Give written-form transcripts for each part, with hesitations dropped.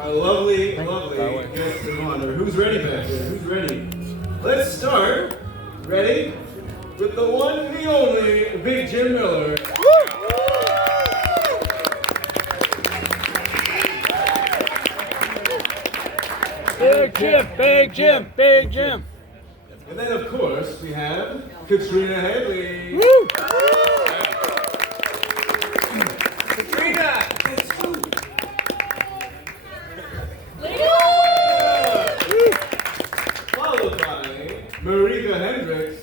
Our lovely guest of honor. Who's ready back there? Who's ready? Let's start. Ready? With the one and the only Big Jim Miller. Big Jim. And then, of course, we have Katrina Haley. Woo! Katrina! Followed by Marika Hendricks.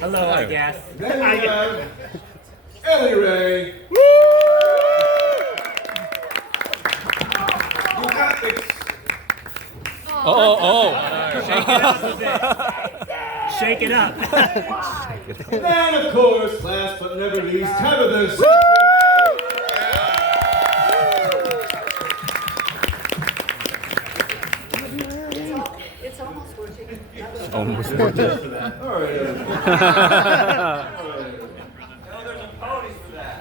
Hello, I guess. Then we have Ellie Ray. Shake it up. And then, of course, last but never least, Tabitha. It's almost working. Almost working. All right.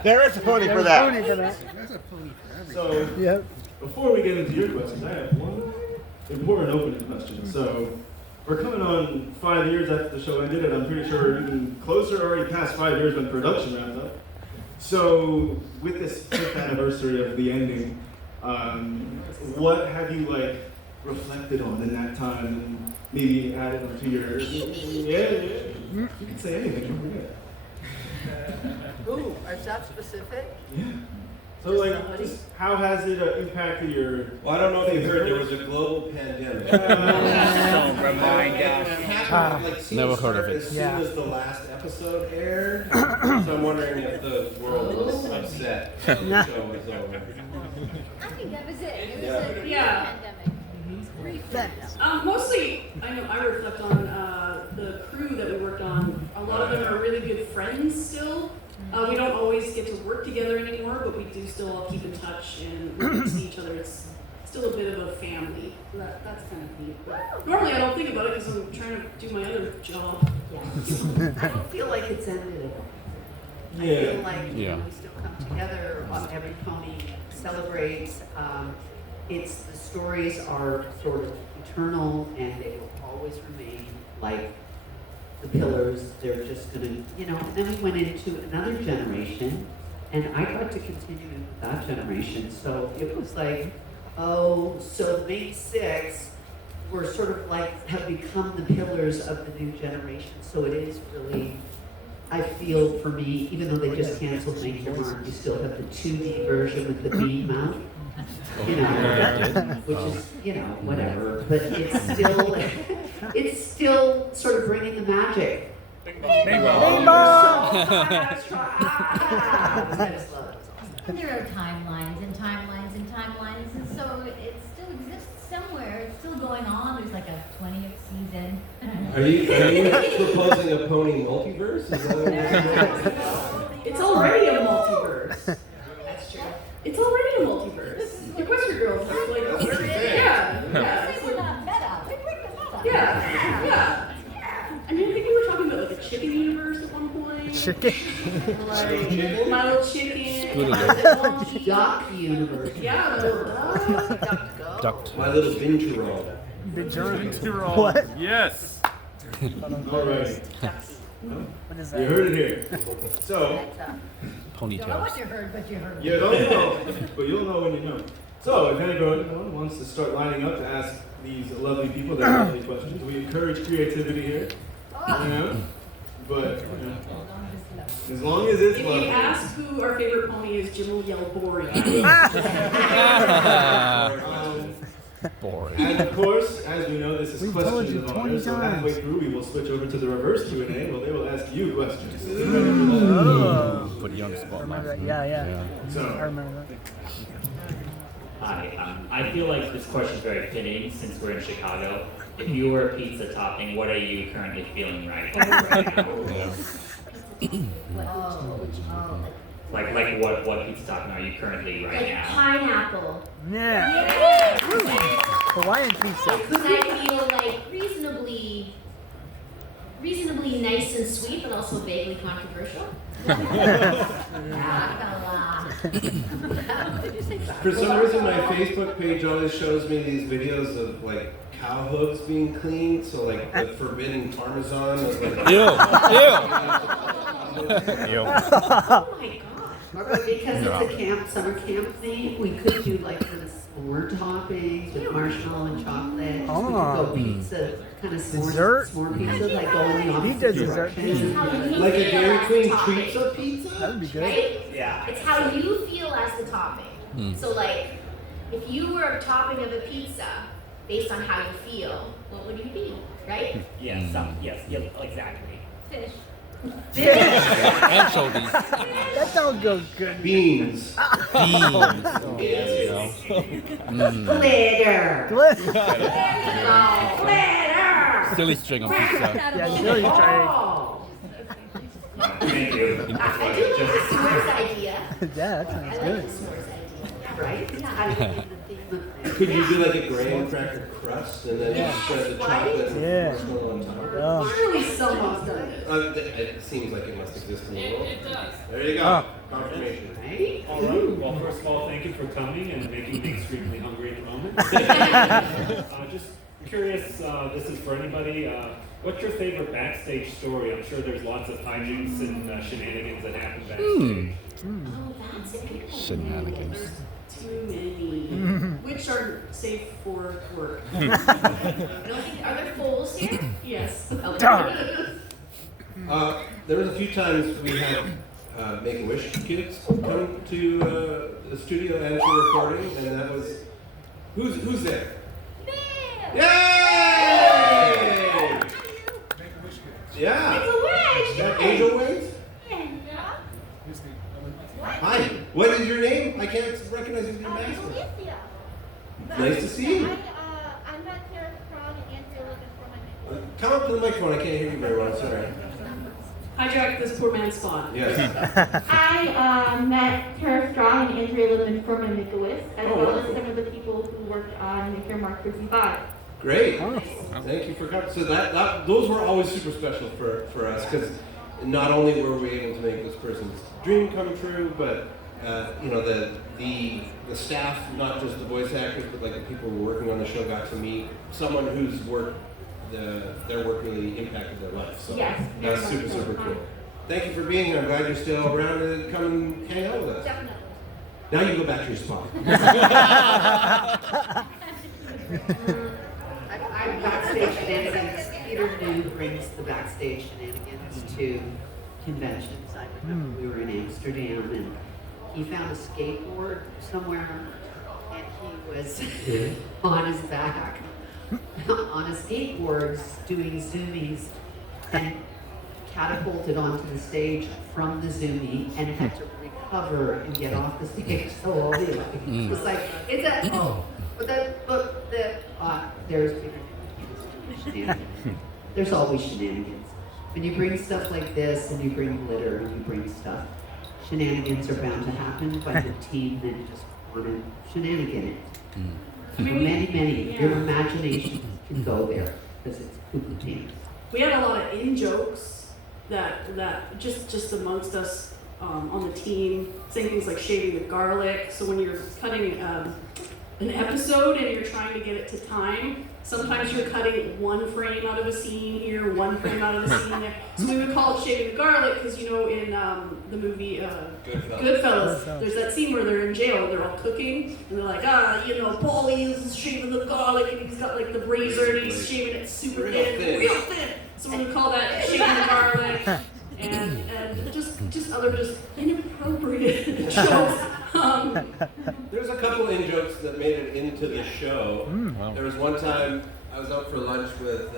There is a pony for that. So, before we get into your questions, I have one important opening question. So, we're coming on 5 years after the show ended, and I'm pretty sure we're even closer, already past 5 years when production wrapped up. So, with this 5th anniversary of the ending, what have you reflected on in that time, and maybe added onto your? You can say anything. Don't forget. Ooh, is that specific? Yeah. So, just how has it impacted your? Well, I don't know if you heard there was a global pandemic. Don't remind us. It happened, Never heard of it. As soon as the last episode aired, so I'm wondering if the world was upset when the show was over. I think that was it. It was Yeah. a Yeah. pandemic. Mostly, I know I reflect on the crew that we worked on. A lot of them are really good friends still. We don't always get to work together anymore, but we do still all keep in touch and we get to see each other. It's still a bit of a family. That's kind of neat. But normally I don't think about it because I'm trying to do my other job. I don't feel like it's ended at all. I feel like we still come together. Every pony celebrates. It's the stories are sort of eternal, and they will always remain like the pillars. They're just gonna, And then we went into another generation, and I got to continue with that generation. So it was like, so the main 6 were sort of have become the pillars of the new generation. So it is really, I feel for me, even though they just canceled Make Your Mark, you still have the 2D version with the bean mouth. Which is, whatever. But it's still sort of bringing the magic. Bing And there are timelines and timelines and timelines, and so it still exists somewhere. It's still going on. There's like a 20th season. Are you proposing a pony multiverse? Is that what you're saying? It's already a multiverse. That's true. It's already a multiverse. The Equestria Girls is I think we're not meta. We bring the meta. Yeah. I mean, I think we were talking about a chicken universe at one point. Chicken? My little chicken. Duck universe. Yeah, the little Duct. My little Vinturon. What? Yes. All right. What is You that? heard it here. So, Don't know Ponytails. what you heard, but you heard. you don't know, but you'll know when you know. So, if anyone wants to start lining up to ask these lovely people their lovely questions, we encourage creativity here. But as long as it's If lovely. you ask who our favorite pony is, Jim will yell boring. Boring. And of course, as we know, this is We've told questions you of 20 honor. So halfway times. through, we will switch over to the reverse Q&A. Well, they will ask you questions. Put you on the spot. Remember that? Yeah. I So, remember that. Hi, I feel like this question is very fitting since we're in Chicago. If you were a pizza topping, what are you currently feeling right now? Like what pizza topping are you currently right now? Pineapple. Yeah. Yeah. Hawaiian pizza. Because I feel like reasonably reasonably nice and sweet, but also vaguely controversial. Not gonna lie. For some reason, my Facebook page always shows me these videos of like cow hooves being cleaned. So like the forbidden parmesan is like. Ew. Oh my gosh. Because it's a summer camp thing, we could do like the s'more toppings with marshmallow and chocolate. We could go pizza, kind of Dessert? s'more pizza, like go in the He opposite does dessert direction. Like a Dairy Queen pizza pizza? That would be good. Right? Yeah. It's how you feel as the topping. So like, if you were a topping of a pizza, based on how you feel, what would you be, right? Yeah, exactly. Fish. Anchovies. That don't go good. Beans. Glitter. Glitter! Silly string on pizza. Yeah, Billy tried. Thank you. I do like the s'mores idea. Yeah, that sounds I like good. the s'mores idea. Right? It's kind of the theme of things. Could you do like a graham cracker crust and then just spread the chocolate and Yeah. marshmallow on top? Surely someone's done it. It seems like it must exist in the world. It does. There you go. Confirmation. Right? All right. Well, first of all, thank you for coming and making me extremely hungry at the moment. Just curious, this is for anybody. What's your favorite backstage story? I'm sure there's lots of hijinks and shenanigans that happen backstage. Oh, that's a good one. Shenanigans. There's too many, which are safe for work. I don't think, are there foals here? Yes. There was a few times we had Make-A-Wish kids come to the studio and to recording, and that was who's there? Bill! Yay! Yeah. Make-A-Wish! That Angel Wings? Yeah. Hi. What is your name? I can't recognize you with your mask. Alicia. Nice to see you. I'm not here from Andrea looking for my name. Come up to the microphone. I can't hear you very well. Sorry. Hijack this poor man's spot. Yes. I met Tara Strong and Andrea Littman from Make-A-Wish, as Oh, well as wonderful. some of the people who worked on Make Your Mark 55. Great. Thank you for coming. So those were always super special for us because not only were we able to make this person's dream come true, but the staff, not just the voice actors, but like the people who were working on the show, got to meet someone whose work, their work really impacted their life. So Yes, that's very super much so. super cool. Thank you for being here. I'm glad you're still around to come and hang out with us. Definitely. Now you can go back to your spot. I'm backstage shenanigans. Peter New brings the backstage shenanigans to conventions. I remember we were in Amsterdam and he found a skateboard somewhere and he was on his back on a skateboard doing zoomies and catapulted onto the stage from the zoomie and had to recover and get off the stage. So it was like, it's a, there's Peter. He was doing shenanigans. There's always shenanigans. When you bring stuff like this and you bring glitter and you bring stuff, shenanigans are bound to happen, but the team then just want to shenanigan it. Many. Your imagination can go there because it's cuckoo teams. We had a lot of in-jokes that just amongst us on the team, saying things like shaving the garlic. So when you're cutting an episode and you're trying to get it to time, sometimes you're cutting one frame out of a scene here, one frame out of a scene there. So we would call it shaving the garlic because, in the movie Goodfellas, there's that scene where they're in jail, they're all cooking, and they're like, Paulie is shaving the garlic, and he's got like the razor, and he's shaving it super real thin. So we would call that shaving the garlic, and just other inappropriate jokes. There's a couple in-jokes that made it into the show. Wow. There was one time I was out for lunch with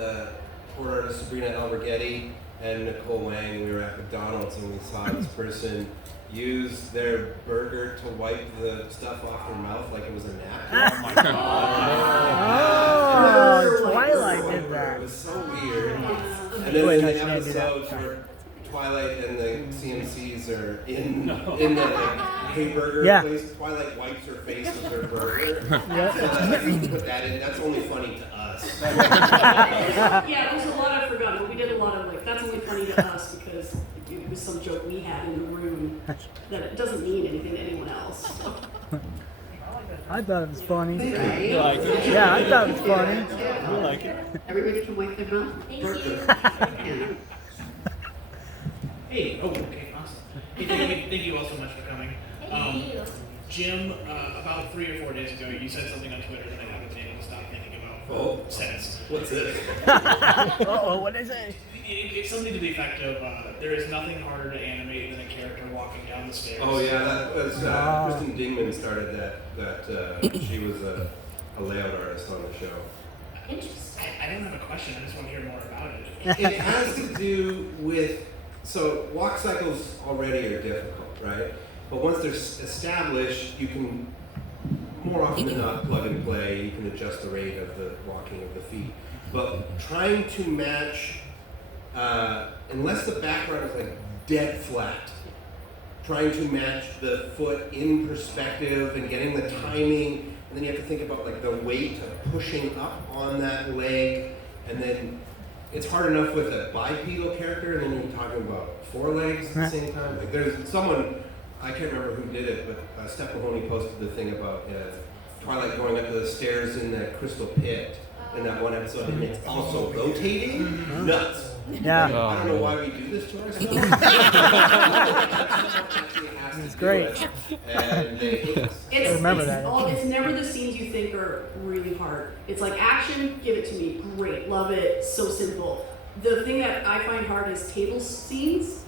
port artist Sabrina Alberghetti and Nicole Wang. We were at McDonald's and we saw this person use their burger to wipe the stuff off their mouth like it was a napkin. Oh my God. Twilight did that. It was so weird. And then in the episodes where Twilight and the CMCs are in the Hey Burger place, Twilight wipes her face with her burger. So that, put that in. That's only funny to us. us. Yeah, there's a lot I've forgotten, but we did a lot of like, that's only funny to us because it was some joke we had in the room that it doesn't mean anything to anyone else. I thought it was funny. Right? You like it? Yeah, I thought it was funny. Yeah. I like it. Everybody can wipe their mouth. Thank you. Yeah. Hey, oh, okay, awesome. Hey, thank you all so much for coming. Thank you. Jim, about 3 or 4 days ago, you said something on Twitter that I haven't been able to stop thinking about since. What's this? Uh-oh, what did I say? It's something to the effect of, there is nothing harder to animate than a character walking down the stairs. Oh yeah, that was Kristen Dingman started that. She was a layout artist on the show. Interesting. I don't have a question, I just want to hear more about it. It has to do with, so walk cycles already are difficult, right? But once they're established, you can more often than not plug and play. You can adjust the rate of the walking of the feet. But trying to match, unless the background is like dead flat, trying to match the foot in perspective and getting the timing, and then you have to think about like the weight of pushing up on that leg, and then it's hard enough with a bipedal character, and then you're talking about 4 legs at the same time. Like there's someone, I can't remember who did it, but Steph Mahoney posted the thing about Twilight going up the stairs in that crystal pit in that one episode, and it's also rotating. Nuts. Yeah. I don't know why we do this to ourselves. It's great. And they hate us. It's never the scenes you think are really hard. It's like action, give it to me, great, love it, so simple. The thing that I find hard is table scenes.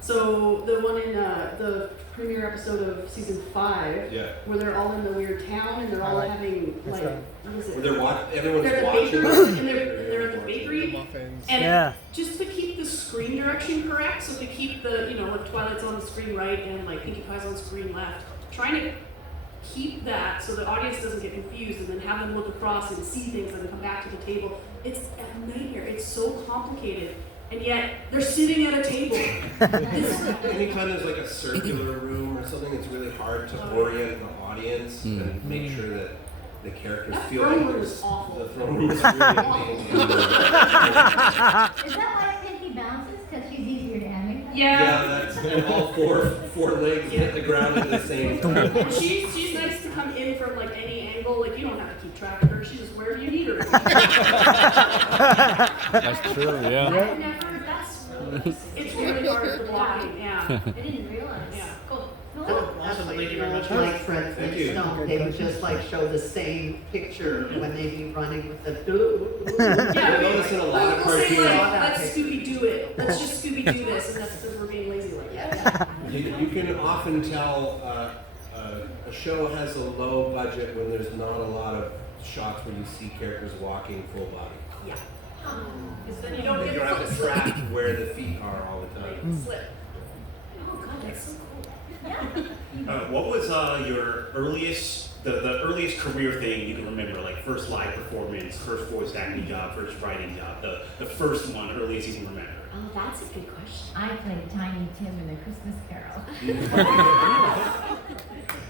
So the one in the premiere episode of season 5, where they're all in the weird town and they're all having like, what is it? Everyone's they're at the watching. bakery, and they're at the bakery, and Yeah. just to keep the screen direction correct, so to keep the, like Twilight's on the screen right and like Pinkie Pie's on the screen left, trying to keep that so the audience doesn't get confused and then have them look across and see things and then come back to the table. It's a nightmare. It's so complicated. And yet, they're sitting at a table. Anytime there's like a circular room or something, it's really hard to orient the audience and make sure that the characters That feel throne like room there's is awful. the throne room is really amazing. Is that why Pinky bounces? Because she's easier to animate? Yeah, that's and all four legs hit the ground at the same time. And she's nice to come in from like any angle. Like you don't have to keep track of her. She's just wherever you need her. That's true, yeah. I've never, that's really, It's really hard to blocking. Yeah. I didn't realize. Yeah. Cool. Awesome, thank you very much. Like Fred Thank you. Flintstone, they would just like show the same picture when they'd be running with the I notice in a lot of We'll say cartoons, like, let's Scooby do it. Let's just Scooby do this, and that's because we're being lazy like that. you can often tell a show has a low budget when there's not a lot of shots where you see characters walking full body. Yeah. Because then you don't You get don't the have to slip. track where the feet are all the time. Slip. Oh god, that's so cool. What was your earliest, the earliest career thing you can remember? Like first live performance, first voice acting job, first writing job, the first one, earliest you can remember? Oh, that's a good question. I played Tiny Tim in A Christmas Carol.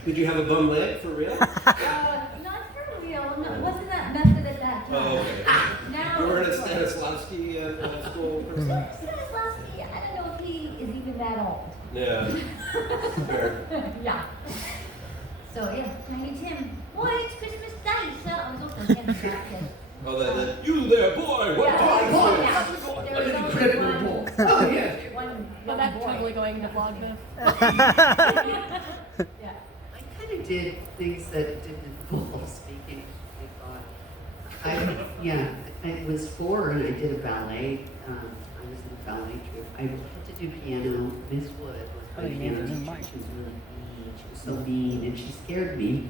Did you have a bum leg for real? Not for real. No, it wasn't that method at that time. Oh, okay. Now, You were in a Stanislavski school person? Stanislavski, I don't know if he is even that old. Yeah. Fair. Yeah. So yeah, Tiny Tim. Boy, it's Christmas Day, so I was also distracted. Oh, that you there, boy! What time is it? Yeah. There was only one. Oh, yeah. One But that's boy. totally going to vlog this. Yeah. I kind of did things that didn't involve speaking, I thought. I was 4 and I did a ballet. I was in a ballet troupe. I had to do piano. Miss Wood was my piano teacher. She was really mean. She was so mean and she scared me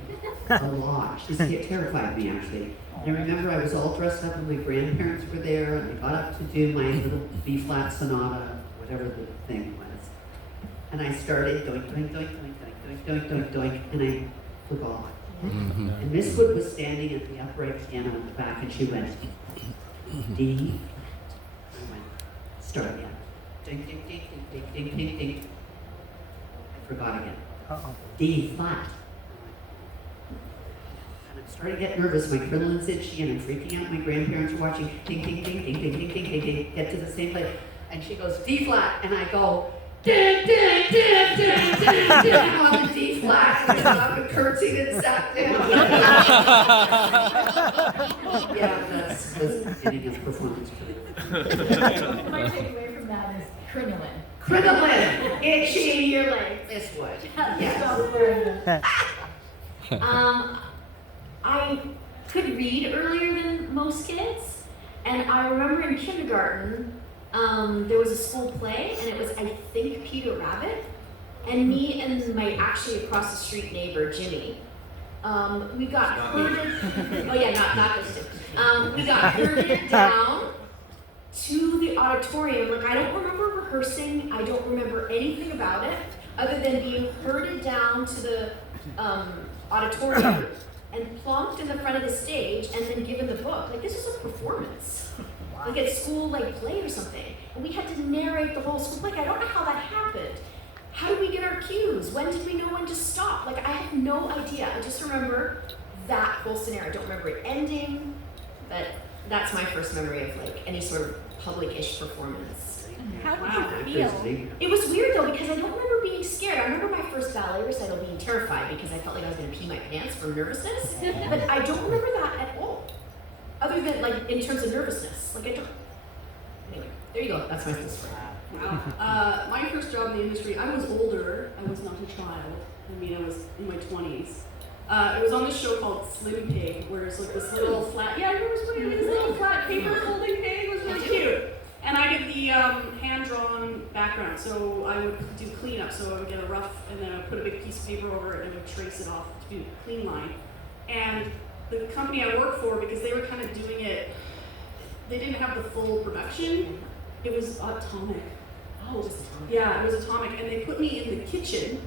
a lot. She terrified me actually. And I remember I was all dressed up and my grandparents were there and I got up to do my little B-flat sonata, whatever the thing was. And I started doink, doink, doink, doink, doink, doink, doink, doink, and I forgot. And Miss Wood was standing at the upright piano in the back and she went, D. I went, start again. Ding, ding, ding, ding, ding, ding, ding, ding. I forgot again. D flat. And I'm starting to get nervous. My adrenaline's itchy and I'm freaking out. My grandparents are watching. Ding, ding, ding, ding, ding, ding, ding, ding, ding. Get to the same place. And she goes, D flat. And I go, ding, ding, ding, ding, ding, ding, on the D flat. And I curtsied and sat down. Yeah, that's the beginning of performance. My takeaway from that is crinoline. Crinoline, itchy. Your legs. This would. Yes. I could read earlier than most kids, and I remember in kindergarten, there was a school play, and it was, I think, Peter Rabbit, and me and my actually across the street neighbor, Jimmy, we got herded, oh yeah, not those two, we got herded down to the auditorium. Like, I don't remember rehearsing, I don't remember anything about it, other than being herded down to the auditorium and plonked in the front of the stage and then given the book. Like, this was a performance. Like at school, like play or something. And we had to narrate the whole school play. I don't know how that happened. How did we get our cues? When did we know when to stop? Like, I have no idea. I just remember that whole scenario. I don't remember it ending, but that's my first memory of like any sort of public-ish performance. How did you feel? It was weird though, because I don't remember being scared. I remember my first ballet recital being terrified because I felt like I was gonna pee my pants from nervousness. But I don't remember that at all. Other than like in terms of nervousness. Like I don't. Anyway, there you go. That's my story. Wow. My first job in the industry, I was older. I was not a child. I mean, I was in my 20s. It was on this show called Slim Pig, where it's like this little flat, yeah, I remember putting this little flat paper folding pig. It was really cute. And I did the hand-drawn background, so I would do cleanup. So I would get a rough, and then I would put a big piece of paper over it, and I would trace it off to do a clean line. And the company I worked for, because they were kind of doing it, they didn't have the full production. It was Atomic. Oh, it was Atomic. Yeah, it was Atomic, and they put me in the kitchen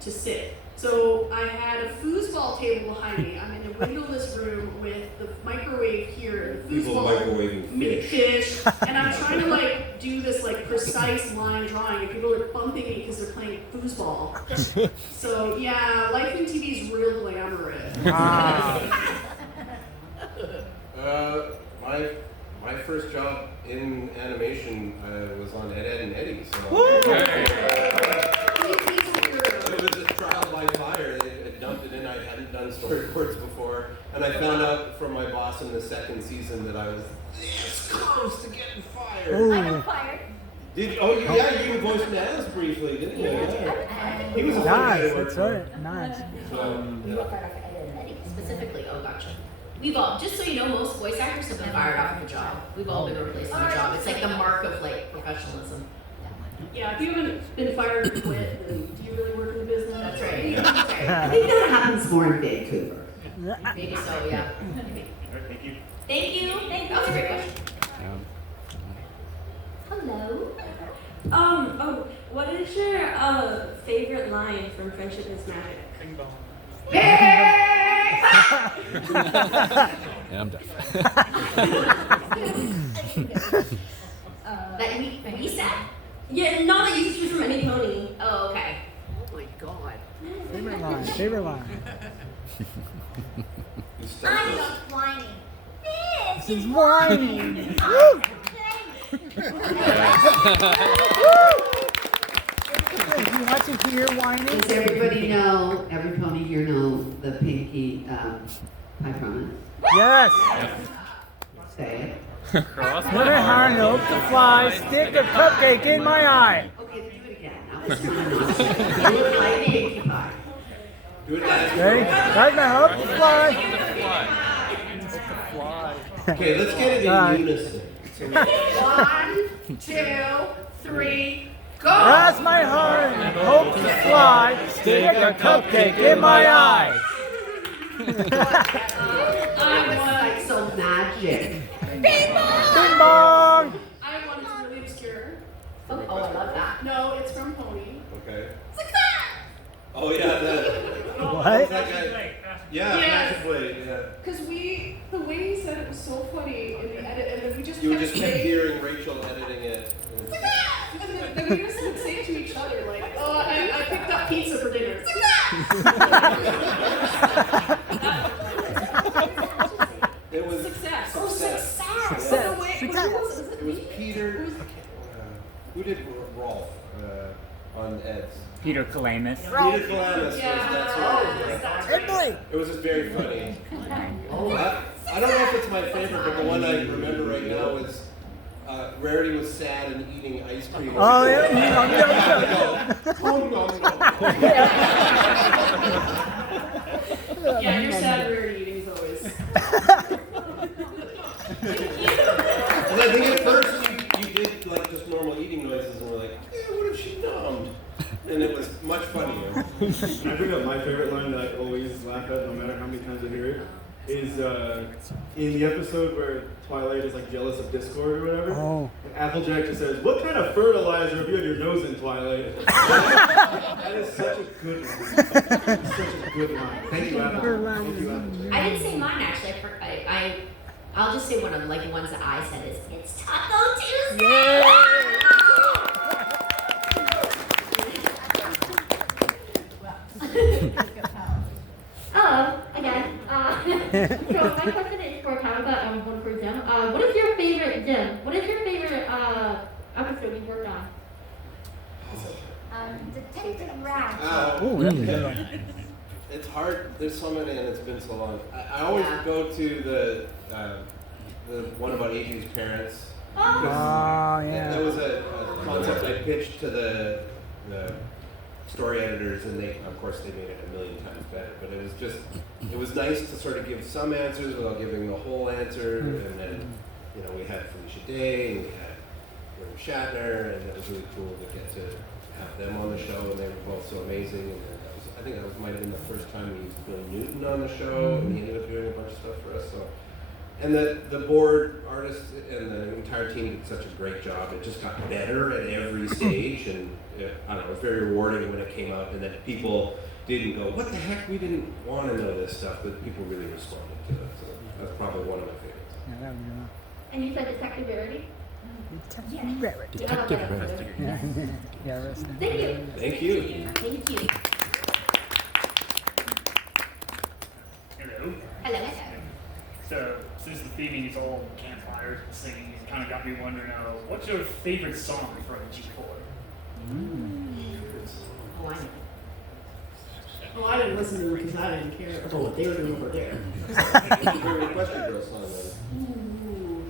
to sit. So I had a foosball table behind me. I'm in a windowless room with the microwave here, the foosball fish, and I'm trying to like do this like precise line drawing, and people are bumping me because they're playing foosball. So yeah, life in TV is real glamorous. My first job in animation was on Ed, Edd and Eddy. So it was a trial by fire. They had dumped it in. I hadn't done storyboards before, and I found out from my boss in the second season that I was this close to getting fired. I got fired. You voiced Naz briefly, didn't you? Yeah. He was a nice. That's right. Nice. You got fired off of Ed, Edd and Eddy specifically. Oh, gotcha. We've all, just so you know, most voice actors have been fired off of a job. We've all been replaced in a job. It's like the mark of like professionalism. Yeah, if you haven't been fired or quit, then do you really work in the business? That's right. I think that happens more in Vancouver. Maybe so, yeah. Thank you. Thank you. That was a great question. Hello. What is your favorite line from Friendship is Magic? Bing bong. Yeah, I'm deaf. That we said? Yeah, not that you used from any pony. Oh, okay. Oh my God. Favorite line. Favorite line. I'm not whining. This is whining. Do you want to hear whining? Does everybody know, every pony here know the Pinky, I promise? Yes. Say Cross Put a hand up to fly, stick a cupcake in my eye. it. Okay, do it again. Now it's time. Like Pinkie Pie. Do it again. Ready? Right now, up to fly. Okay, let's get it in unison. 1, 2, 3, go! Cross my heart and hope to fly, stick a cupcake in my eye. I was like so magic. Bing bong! I have one that's really obscure. Oh, I love that. No, it's from Pony. Okay. Oh yeah, What? that guy. Yeah, Yes. Magic Blade. Yeah. Because the way he said it was so funny in the edit, and then we just You kept just kept saying, hearing Rachel editing it. and then we just would say it to each other, like, oh, I picked up pizza for dinner. Ed's. Peter Calamus. Peter Calamus. That's Italy. It was just very funny. I don't know if it's my favorite, but the one I remember right now is Rarity was sad and eating ice cream. Oh, yeah. Yeah, your sad rarity eating is always. And I think at first you did like just normal eating noises and were like, yeah, what if she numbed? And it was much funnier. Can I bring up my favorite line that I always laugh at, no matter how many times I hear it? Is in the episode where Twilight is like jealous of Discord or whatever. Oh. And Applejack just says, "What kind of fertilizer have you in your nose in, Twilight?" That is such a good line. Such a good line. Thank you, Applejack. Thank you, Applejack. I didn't say mine actually. I'll just say one of like the ones that I said is it's Taco Tuesday. Again. So my question is for Tabitha, one for Jim. What is your favorite episode you worked on? Detective Rat. Oh, that's a good one. It's hard. There's so many, and it's been so long. I always go to the one about AJ's parents. Oh, yeah. That was a concept I pitched to the story editors, and they, of course, they made it a million times better. But it was nice to sort of give some answers without giving the whole answer. And then, we had Felicia Day, and we had William Shatner, and it was really cool to get to have them on the show, and they were both so amazing. And I think that might have been the first time we used Bill Newton on the show, and he ended up doing a bunch of stuff for us. So, and the board artists and the entire team did such a great job. It just got better at every stage, and I don't know, it was very rewarding when it came out, and that people didn't go, "What the heck? We didn't want to know this stuff," but people really responded to it. So that's probably one of my favorites. Yeah, that was good one. And you said Detective Rarity? Detective Rarity. Detective Rarity. Yeah, that's nice. Thank you. Thank you. Thank you. Hello. Hello. So, since the theming is all campfires and singing, it kind of got me wondering, what's your favorite song from G4? Oh, I know. Well, I didn't listen to them because I didn't care about what they were doing over there. Favorite Question Girl song, then? Ooh.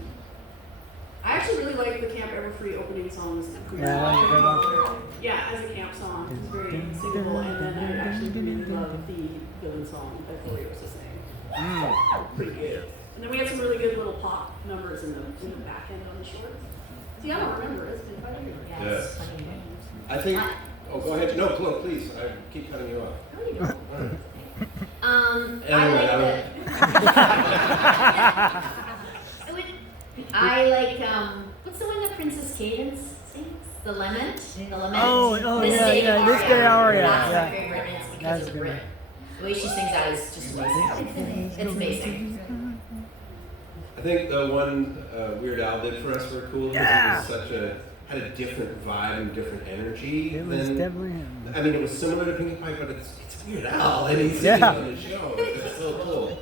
I actually really like the Camp Everfree opening songs. Yeah, that's a good one. Yeah, as a camp song. It's very singable, and then I actually really love the villain song that Gloria was just saying. Pretty good. And then we had some really good little pop numbers in the back end on the shorts. See, I don't remember it. If I do. Yes. I think. Oh, go ahead. No, please. I keep cutting you off. No, you don't. All right. I like what's the one that Princess Cadence sings? The Lament? The Lament? Oh, This yeah, Day yeah, This Day Hour, yeah, That's yeah. my favorite, and it's because That's of a the good Brit. The way she sings that is just amazing. It's amazing. I think the one Weird Al did for us were cool because it was had a different vibe and different energy. It was definitely him. I mean, it was similar to Pinkie Pie, but it's Weird Al, and he's singing on the show. It's so cool.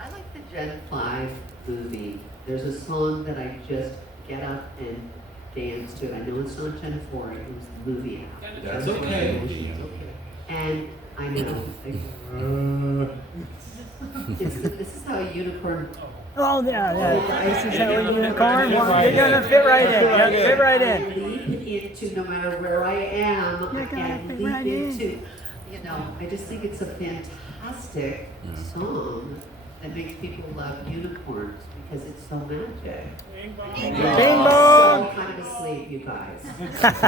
I like the Gen 5 movie. There's a song that I just get up and dance to. I know it's not Gen 4, it was the movie out. That's okay. And I know. This is how a unicorn. Oh, yeah. This is how a unicorn. You're gonna fit right in. Yeah, fit right in. Leap into no matter where I am. I can leap into. I just think it's a fantastic song that makes people love unicorns because it's so magic. Bing So bong! kind of asleep, you guys.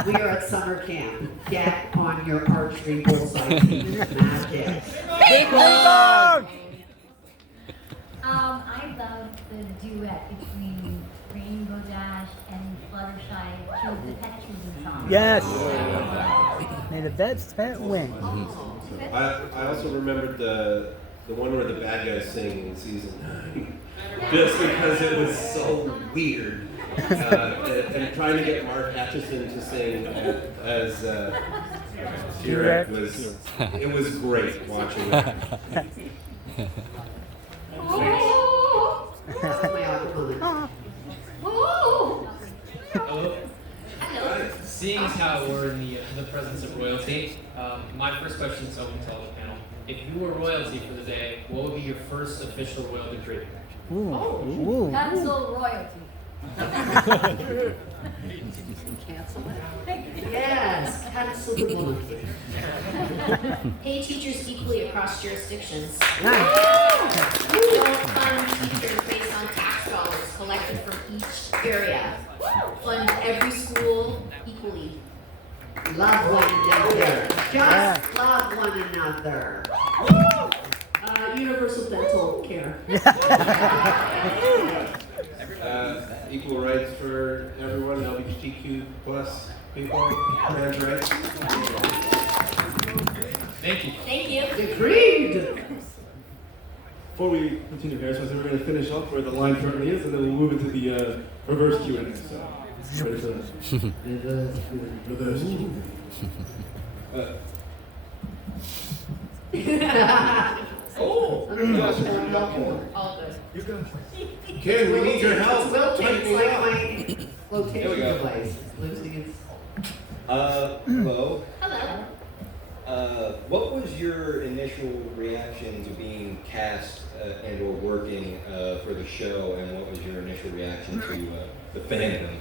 We are at summer camp. Get on your archery bullseye team. Magic. Bing bong! I love the duet between Rainbow Dash and Fluttershy, the Pet Choosing song. Yes. May the best pet win. I also remembered the one where the bad guys sing in season 9, just because it was so weird. And trying to get Mark Atchison to sing as T-Rex was great watching that. Hello. seeing as how we're in the presence of royalty, my first question is open to all the panel. If you were royalty for the day, what would be your first official royal decree? Ooh. Cancel royalty. Cancel it? Yes, cancel the monarchy. Pay teachers equally across jurisdictions. Nice. Don't fund teachers based on tax dollars collected from each area. Fund every school equally. Love one another. Just love one another. Universal dental care. Equal rights for everyone, LGBTQ plus people, trans rights. Thank you. Thank you. Agreed. Before we continue, Harris, we're going to finish up where the line currently is, and then we'll move into the reverse Q&A. So, ready for that? Reverse Q&A. Oh, All good. You guys. Ken, we need your help. Will Check takes me like out. my There we flotation go. device. It's losing its. Hello. Hello. What was your initial reaction to being cast and or working for the show, and what was your initial reaction to the fandom?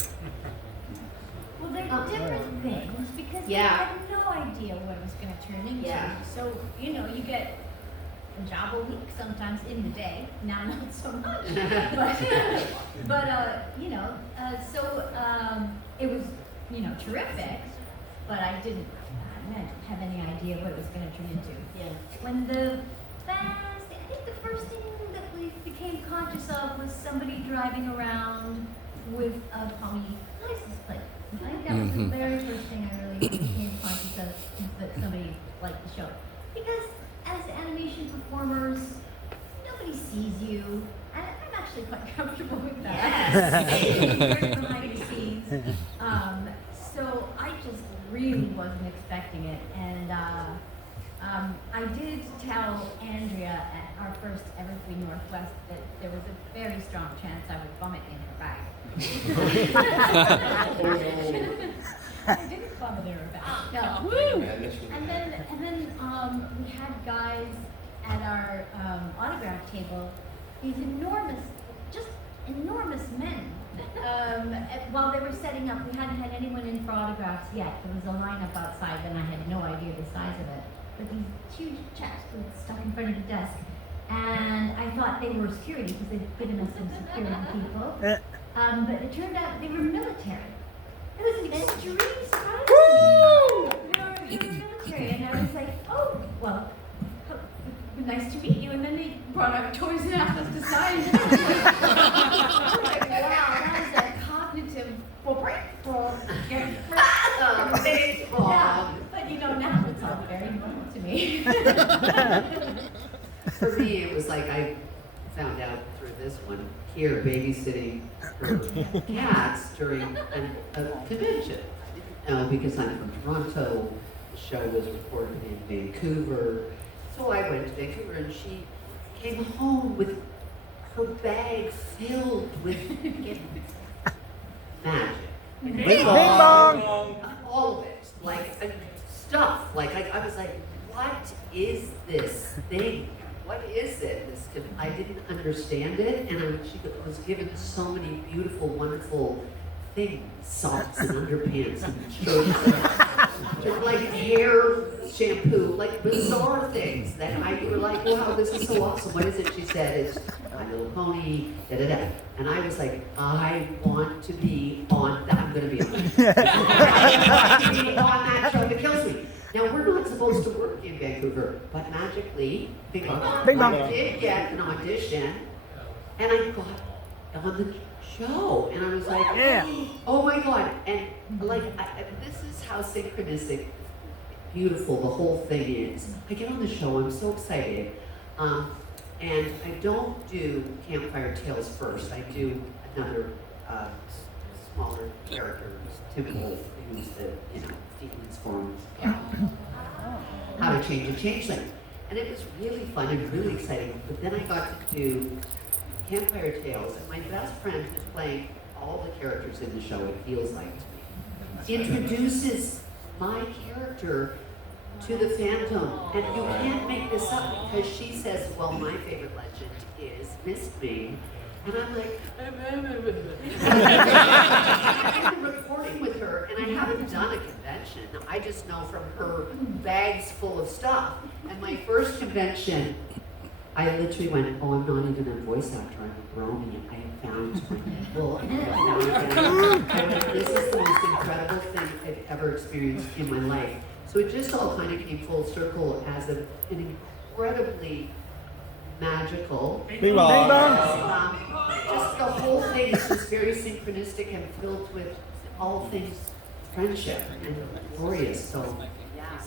Well, they're different things because Yeah. I had no idea what it was going to turn into. Yeah. So, you know, you get a job a week sometimes in the day. Now, not so much. but you know, it was, you know, terrific, but I didn't have any idea what it was going to turn into. Yeah. When the fans, I think the first thing that we became conscious of was somebody driving around with a pony license plate. I think that was the very first thing I really became conscious of, is that somebody liked the show. Because as animation performers, nobody sees you, and I'm actually quite comfortable with that. Yes. Behind the scenes. So I just really wasn't expecting it, and I did tell Andrea at our first Evergreen Northwest that there was a very strong chance I would vomit in her bag. I didn't vomit in her bag. No. And then we had guys at our autograph table, these enormous men. While they were setting up, we hadn't had anyone in for autographs yet. There was a lineup outside, and I had no idea the size of it. But these huge chaps were stuck in front of the desk. And I thought they were security because they'd given us some security people. But it turned out they were military. It was an extreme surprise. They were military, and I was like, oh, well, nice to meet you. And then they brought out toys and asked us to sign. I was like, wow, that was a cognitive break for baseball. Yeah, but you know, now it's all very normal to me. For me, it was like I found out through this one here babysitting her cats during a convention. No, because I'm from Toronto. The show was recorded in Vancouver. So I went to Vancouver, and she came home with her bag filled with magic. Bing bong! All of it. Like stuff. Like I was like, what is this thing? What is it? I didn't understand it, and she was given so many beautiful, wonderful things, socks and underpants and shirts, and like hair shampoo, like bizarre things that we were like, wow, this is so awesome. What is it? She said, it's My Little Pony, da-da-da. And I was like, I want to be on that. I'm going to be on that. I want to be on that show that kills me. Now, we're not supposed to work in Vancouver, but magically, I did get an audition, and I got on the show, and I was like, oh my God. And like, this is how synchronistic, beautiful the whole thing is. I get on the show, I'm so excited. And I don't do Campfire Tales first. I do another smaller character, typical, who's the, Phoenix form, how to change a changeling. And it was really fun and really exciting. But then I got to do Campfire Tales, and my best friend is playing all the characters in the show, it feels like to me. introduces my character to the Phantom. And you can't make this up because she says, well, my favorite legend is Mist Me. And I'm like, I've been recording with her, and I haven't done a convention. I just know from her bags full of stuff. And my first convention, I literally went, oh, I'm not even a voice actor, I'm a brony. I found my people. This is the most incredible thing I've ever experienced in my life. So it just all kind of came full circle as an incredibly magical. Bing bong. Just the whole thing is just very synchronistic and filled with all things friendship and glorious. So yeah,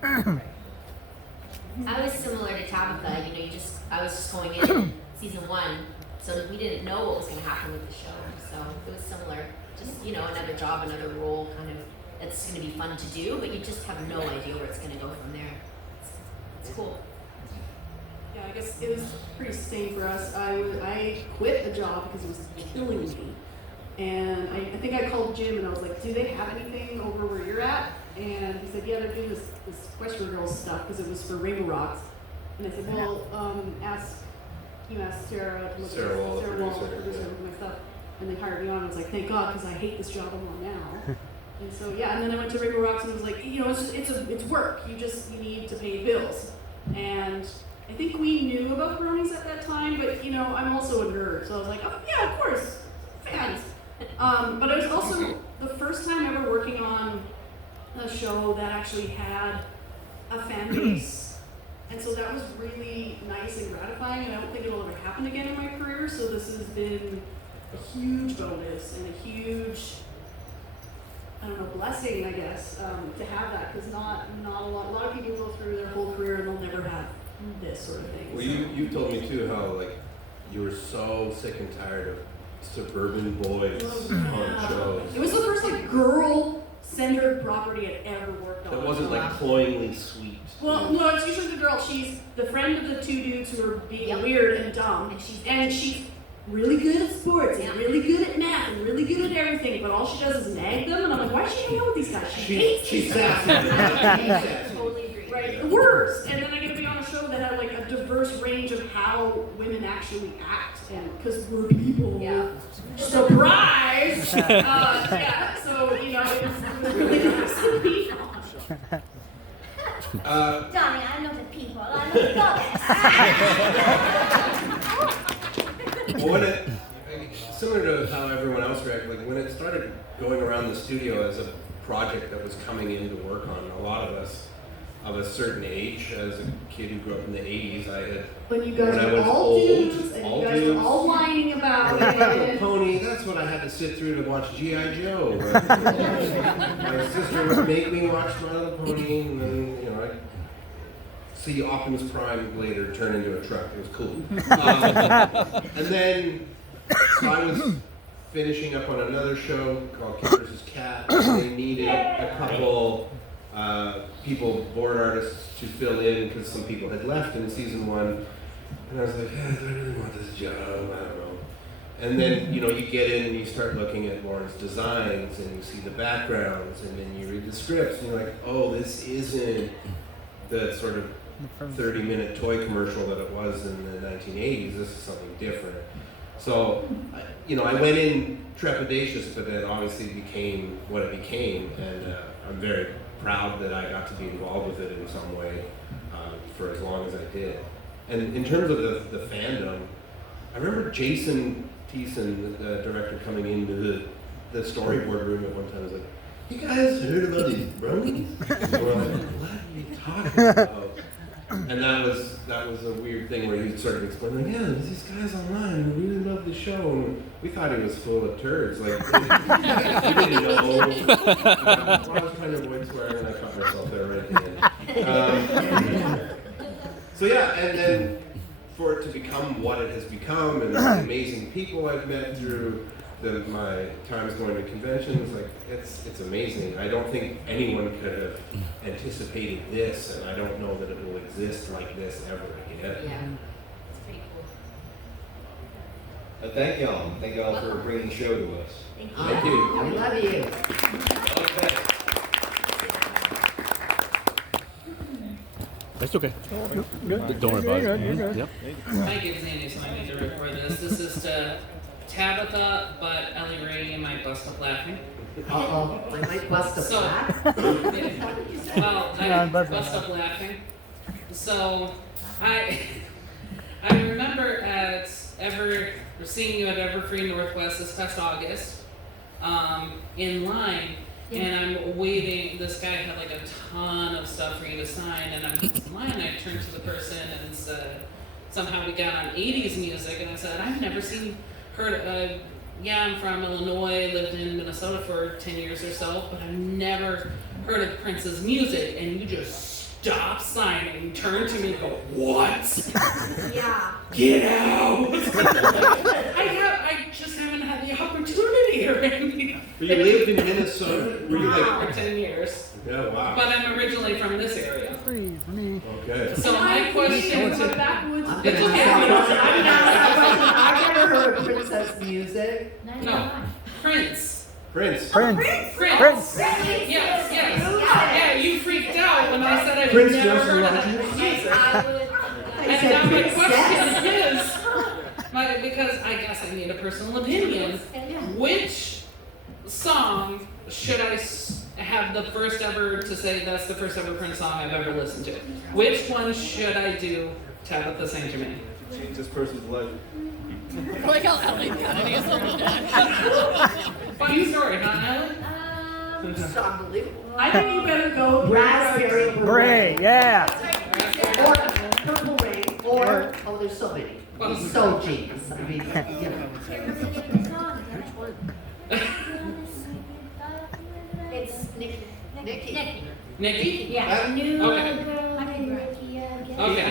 thank you. I was similar to Tabitha. I was just going in season 1, so we didn't know what was going to happen with the show. So it was similar. Just another job, another role, kind of. That's going to be fun to do, but you just have no idea where it's going to go from there. It's cool. Yeah, I guess it was pretty same for us. I quit the job because it was killing me. And I think I called Jim and I was like, do they have anything over where you're at? And he said, yeah, they're doing this Western Girls stuff because it was for Rainbow Rocks. And I said, well, ask Sarah to look Sarah Wall, the producer of my stuff. And they hired me on. I was like, thank God, because I hate this job I'm on now. And so, yeah, and then I went to Rainbow Rocks and was like, it's work. You need to pay bills. And I think we knew about bronies at that time, but I'm also a nerd, so I was like, oh yeah, of course, fans. But it was also the first time ever working on a show that actually had a fan base, and so that was really nice and gratifying. And I don't think it'll ever happen again in my career. So this has been a huge bonus and a huge, blessing, I guess, to have that, because not a lot of people go through their whole career and they'll never have this sort of thing. Well, you told me too how you were so sick and tired of suburban boys on shows. It was the first girl-centered property I'd ever worked on. That wasn't cloyingly sweet. Well, no, it's usually the girl. She's the friend of the two dudes who are being weird and dumb, and she's really good at sports and really good at math and really good at everything, but all she does is nag them. And I'm like, why is she hanging out with these guys? She's sassy. Totally agree. Right, the worst. And then I get to be on a show that had a diverse range of how women actually act, and because we're people. Yeah. Surprise! Yeah. So it was really nice to be on. Darling, I'm not a people, I'm a goddess. Well, similar to how everyone else reacted, when it started going around the studio as a project that was coming in to work on, a lot of us of a certain age, as a kid who grew up in the 80s, I had. When you guys were all dudes, and you guys were all whining about it. Pony, that's what I had to sit through to watch G.I. Joe. My sister would make me watch My Little Pony, and then, I'd see Optimus Prime later turn into a truck. It was cool. And then, so I was finishing up on another show called Kid vs. Cat, and they needed a couple people, board artists, to fill in because some people had left in season 1. And I was like, do I really want this job? I don't know. And then, you get in and you start looking at Lauren's designs and you see the backgrounds and then you read the scripts and you're like, oh, this isn't the sort of 30-minute toy commercial that it was in the 1980s. This is something different. So, I went in trepidatious, but then obviously became what it became. And I'm very proud that I got to be involved with it in some way for as long as I did. And in terms of the fandom, I remember Jason Thiessen, the director, coming into the storyboard room at one time. I was like, you guys heard about these bronies? We're like, what are you talking about? And that was a weird thing where he sort of explained, like, yeah, there's these guys online who really love the show, and we thought he was full of turds. Like, we didn't know. I was trying to avoid swearing, and I caught myself there right at the end. So yeah, and then for it to become what it has become, and the amazing people I've met through my times going to conventions, like it's amazing. I don't think anyone could have anticipated this, and I don't know that it will exist like this ever again. Yeah, it's pretty cool. Thank y'all. Thank y'all for bringing the show to us. Thank you. Thank you. I love you. That's okay. Good. Don't worry about You're it. good, you're good. Yep. My name's Andy, so I need to record this. This is to Tabitha, but Ellie Ray might bust up laughing. Uh-oh, I might bust a laugh. Well, I bust up laughing. So, I remember seeing you at Everfree Northwest this past August, in line, and I'm waiting. This guy had like a ton of stuff for you to sign, and I'm in line. I turned to the person and said, somehow we got on 80s music, and I said, I've never heard. Yeah, I'm from Illinois, lived in Minnesota for 10 years or so, but I've never heard of Prince's music. And you just stopped signing, turned to me, and go, what? Yeah. Get out! I just haven't had the opportunity or anything. But you lived in Minnesota? Were you like For 10 years. Yeah, wow. But I'm originally from this area. Okay. So my question to backwoods. It's okay. I've never heard of Princess music. No. Prince. Prince. Yes. Yeah, you freaked out when I said I've Prince never Joseph heard of Rogers? that music. And said now my princess. question is, because I guess I need a personal opinion, which song should I have the first ever to say that's the first ever Prince song I've ever listened to? Which one should I do, Tabitha St. Germain? Change this person's life. Like how Ellie Kennedy is on the Funny story, huh, Ellie? It's unbelievable. I think you better go Raspberry Beret, yeah. Or Purple Rain, or, there's so many. He's so genius. I mean, you know. It's Nikki. Nikki? Yeah. Okay,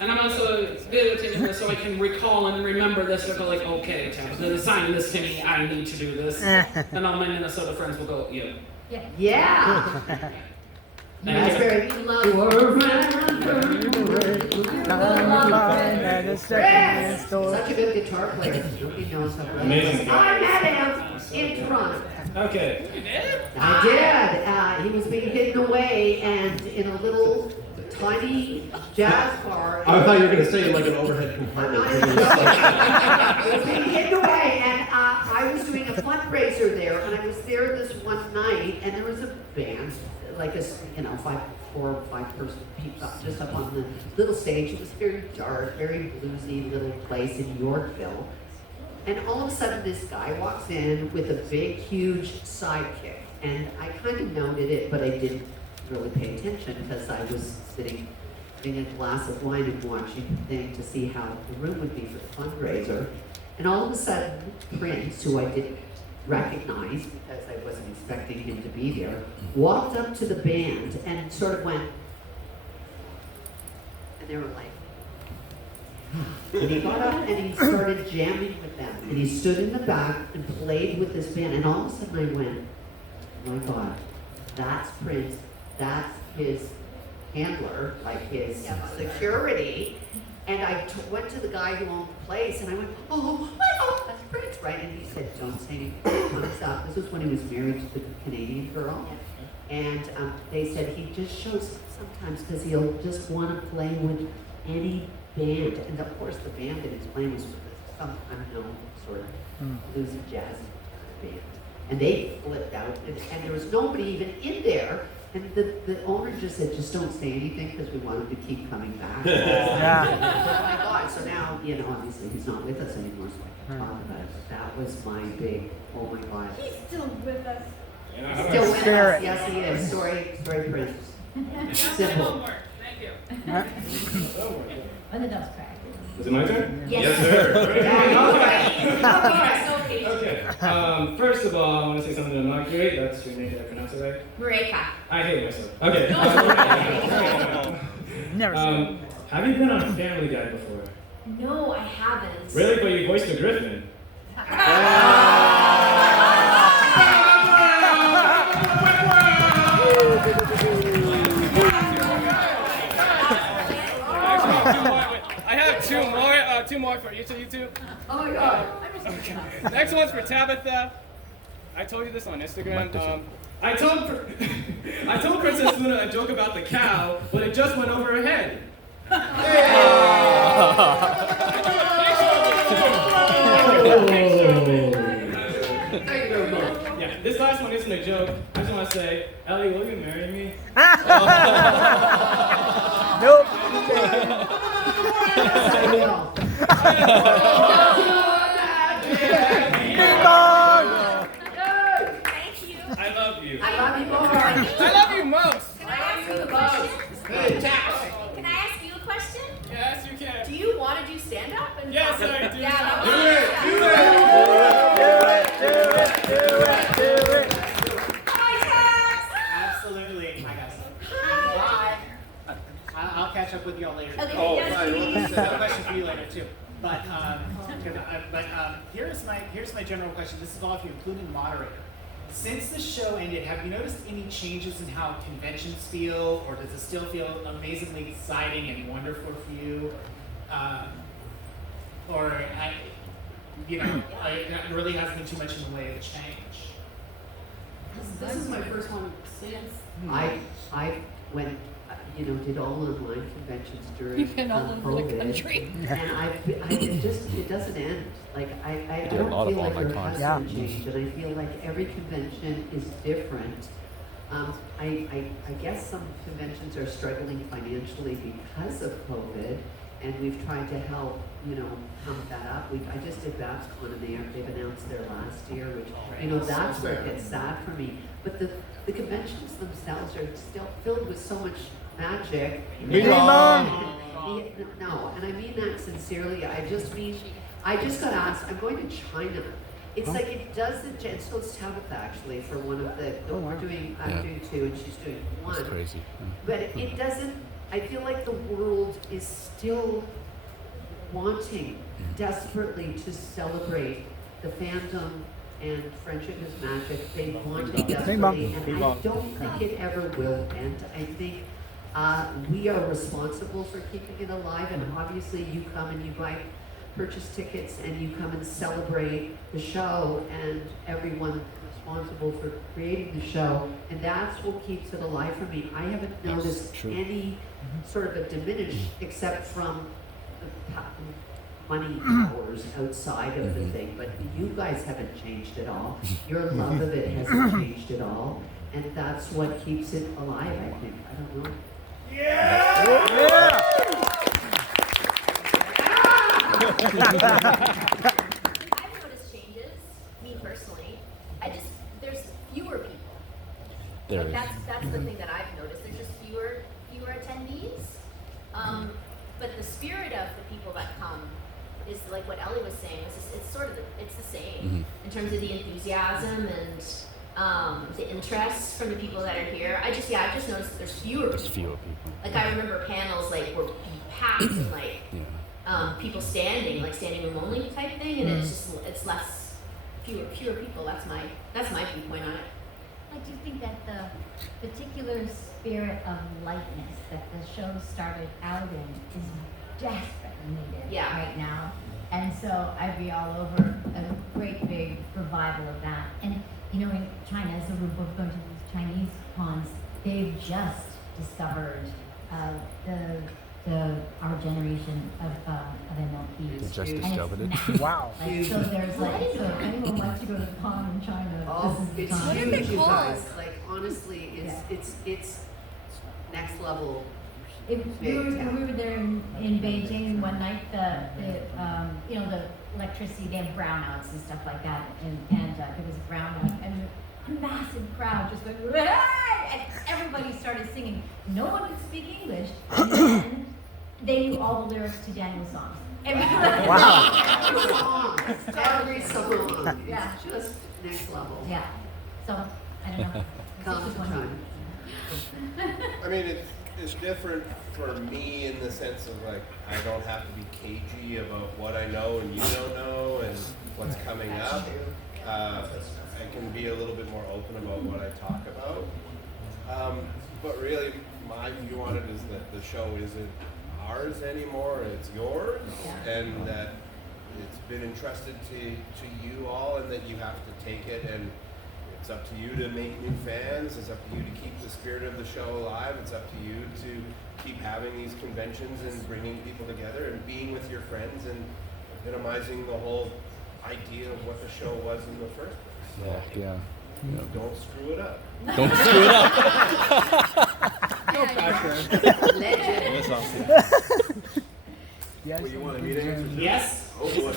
and I'm also videotaping this so I can recall and remember this. I'll go like, okay, Tabitha, sign this to me. I need to do this. And all my Minnesota friends will go, yeah. Yeah. Raspberry. Such a good guitar player. He knows how to play. Amazing. I met him in Toronto. Okay. I did. He was being hidden away, and in a little tiny jazz bar. I thought you were going to say like an overhead compartment. He was being hidden away, and I was doing a fundraiser there, and I was there this one night, and there was a band, like a 4 or 5 person people just up on the little stage. It was very dark, very bluesy little place in Yorkville. And all of a sudden, this guy walks in with a big, huge sidekick. And I kind of noted it, but I didn't really pay attention because I was sitting getting a glass of wine and watching the thing to see how the room would be for the fundraiser. And all of a sudden, Prince, who I didn't recognize because I wasn't expecting him to be there, walked up to the band and sort of went, and they were like, and he got up and he started jamming with them. And he stood in the back and played with this band. And all of a sudden I went, oh my God, that's Prince. That's his handler, like his security. And I went to the guy who owned the place and I went, oh my God, that's Prince, right? And he said, don't say anything. Comes up. This was when he was married to the Canadian girl. And they said he just shows up sometimes because he'll just want to play with any band, and of course the band that he's playing was with some unknown sort of bluesy jazz band. And they flipped out, and there was nobody even in there, and the owner just said, just don't say anything because we want him to keep coming back. Yeah. Oh my God, so now, obviously he's not with us anymore, so I can talk about it, but that was my big, oh my God. He's still with us. He's still with us, yes he is, story Prince. Simple. Thank you. When the dust crack. Is it my turn? Yes. Sir. Okay. First of all, I want to say something I'm not great. That's your name. Did I pronounce it right? Mareka. I hate myself. Okay. Never seen Have you been on Family Guy before? No, I haven't. Really? But you voiced a griffin. I have two more for you two. Oh my God. Okay. Next one's for Tabitha. I told you this on Instagram. I told Princess Luna a joke about the cow, but it just went over her head. Yeah, this last one isn't a joke. I just want to say, Ellie, will you marry me? Nope. Ding dong. I love you. I love you more. I love you most. Can I ask you a question? Good tax. Can I ask you a question? Yes, you can. Do you want to do stand up? Yes, I do. Yeah, that was Absolutely. Hi, guys. I'll catch up with you all later. Okay, yes, please. I have a question for you later too. But here's my general question. This is all of you, including the moderator. Since the show ended, have you noticed any changes in how conventions feel, or does it still feel amazingly exciting and wonderful for you? It really hasn't been too much in the way of change. This is my first one since. I went, did all online conventions during You've been all over the COVID, country. and it doesn't end. Like I did a don't lot of feel like online there has cons. been change, and I feel like every convention is different. I guess some conventions are struggling financially because of COVID, and we've tried to help, pump that up. I just did BabsCon, and they've announced their last year, which, that's where it gets sad for me. But the conventions themselves are still filled with so much magic. No, and I mean that sincerely. I just got asked, I'm going to China. It's like it does the, and so it's Tabitha actually for one of the, I'm doing two and she's doing one. That's crazy. But it doesn't, I feel like the world is still wanting desperately to celebrate the fandom and friendship is magic. They want it desperately, and I don't think it ever will end. I think we are responsible for keeping it alive, and obviously you come and you purchase tickets and you come and celebrate the show, and everyone responsible for creating the show, and that's what keeps it alive for me. I haven't noticed any sort of a diminish except from the money powers outside of the thing, but you guys haven't changed at all. Your love of it hasn't changed at all, and that's what keeps it alive, I think. I don't know. I've noticed changes, me personally. There's fewer people. That's the thing that I've noticed. There's just fewer attendees. But the spirit of the people that come is like what Ellie was saying. It's the same in terms of the enthusiasm and the interest from the people that are here. I've just noticed that there's fewer people. Like I remember panels were packed and people standing room only type thing, and it's less fewer people. That's my viewpoint on it. I do think that the particular spirit of lightness that the show started out in is desperately needed right now. And so I'd be all over a great big revival of that. And in China, so we're both going to these Chinese cons, they've just discovered our generation of MLPs. They just discovered it? Wow. So there's so anyone wants to go to the con in China, this is the It's time. huge, you guys. Honestly, it's next level. We were there in Beijing one night. The electricity, they have brownouts and stuff like that, and it was a brownout, and a massive crowd just went, "Hey!" and everybody started singing. No one could speak English, and then they knew all the lyrics to Daniel's songs. Every song. Yeah. It's just next level. Yeah. So I don't know. Come time. I mean, it's different for me in the sense of I don't have to be cagey about what I know and you don't know and what's coming up. I can be a little bit more open about what I talk about. But really, my view on it is that the show isn't ours anymore, it's yours, and that it's been entrusted to you all, and that you have to take it and It's up to you to make new fans. It's up to you to keep the spirit of the show alive. It's up to you to keep having these conventions and bringing people together and being with your friends and minimizing the whole idea of what the show was in the first place. Yeah. Don't screw it up. Don't screw it up. No pressure. That's awesome. Well, you want immediate answers? Yes. Oh boy.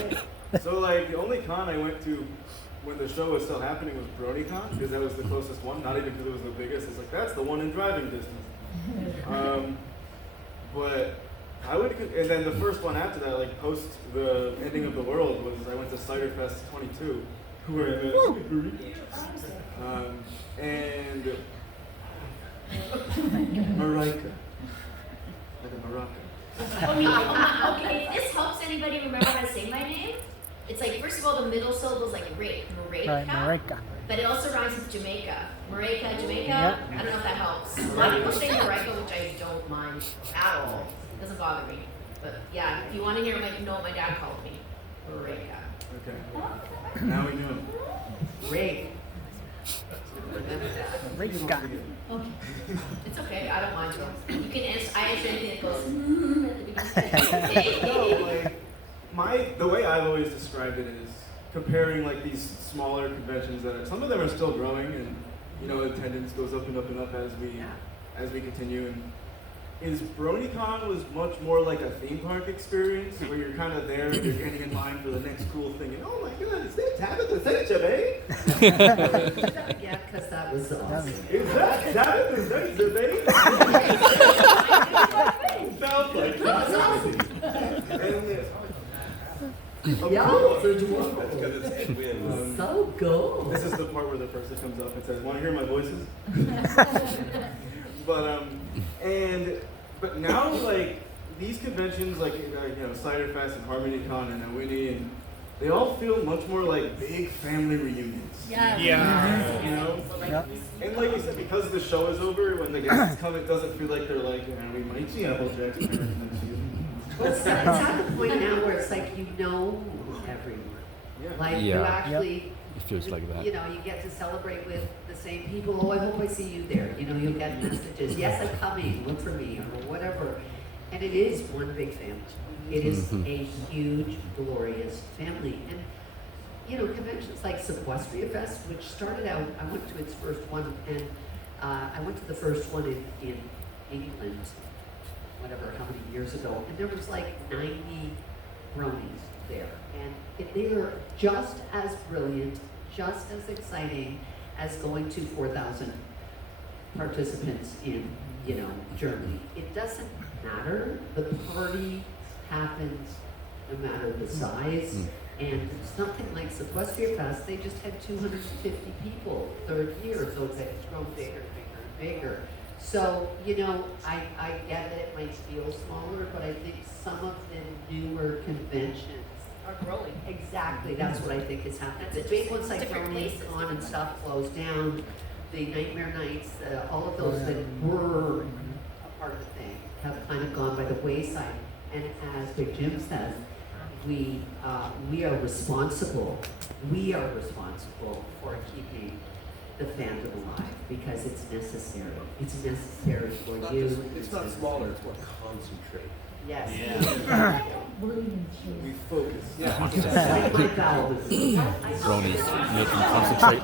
So like the only con I went to when the show was still happening was Ponycon, because that was the closest one. Not even because it was the biggest. It's like that's the one in driving distance. But I would, and then the first one after that, like post the ending of the world, was I went to Cider Fest 22, where I met and Marika, like a maraca. Okay, if this helps anybody remember how to say my name, it's like, first of all, the middle syllable is like Marika. Right, Marika. But it also rhymes with Jamaica. Jamaica. Yeah. I don't know if that helps. A lot of people say Marika, which I don't mind at all. Doesn't bother me. But yeah, if you want to hear, like, know what my dad called me. Marika. Okay. Now we know. Great. Remember that. Marika. Okay. It's okay. I don't mind you. You can answer. I answer anything that goes. No, like the way I've always described it is comparing like these smaller conventions that some of them are still growing, and attendance goes up and up and up as we continue. And Ponycon was much more like a theme park experience where you're kind of there and you're getting in line for the next cool thing. And oh my God, is that Tabitha Thatcher, babe? Yeah, because that was awesome. Is that Tabitha Thatcher, babe? Sounds like that. Yeah, That's because it's Edwin. so cool. This is the part where the person comes up and says, "Want to hear my voices?" But now like these conventions like Cider Fest and HarmonyCon and Whinny, and they all feel much more like big family reunions. Yeah. And like you said, because the show is over, when the guests come, it doesn't feel like they're like, we might see Applejack's parents next year. Well, it's at the point now where it's like everyone. Like you actually. It feels like that. You get to celebrate with the same people. Oh, I hope I see you there. You'll get messages. Yes, I'm coming. Look for me or whatever. And it is one big family. It is a huge, glorious family. And conventions like Sequestria Fest, which started out, I went to its first one, and I went to the first one in England, whatever, how many years ago, and there was like 90 bronies there. And they were just as brilliant, just as exciting as going to 4,000 participants in, Germany. It doesn't matter. The party happens no matter the size. And something like Sequestria Fest, they just had 250 people third year, so it's grown bigger, bigger, and bigger. So, I get that it might feel smaller, but I think some of the newer conventions Are growing. Exactly, that's what I think is happening. The big ones like Ponycon and stuff closed down. The Nightmare Nights, all of those that were a part of the thing have kind of gone by the wayside. And as Big Jim says, we are responsible. We are responsible for keeping the fandom alive because it's necessary. It's necessary for you. It's not smaller, it's more concentrated. Yes. Yeah. We focus. Yeah. Bronies making concentrate.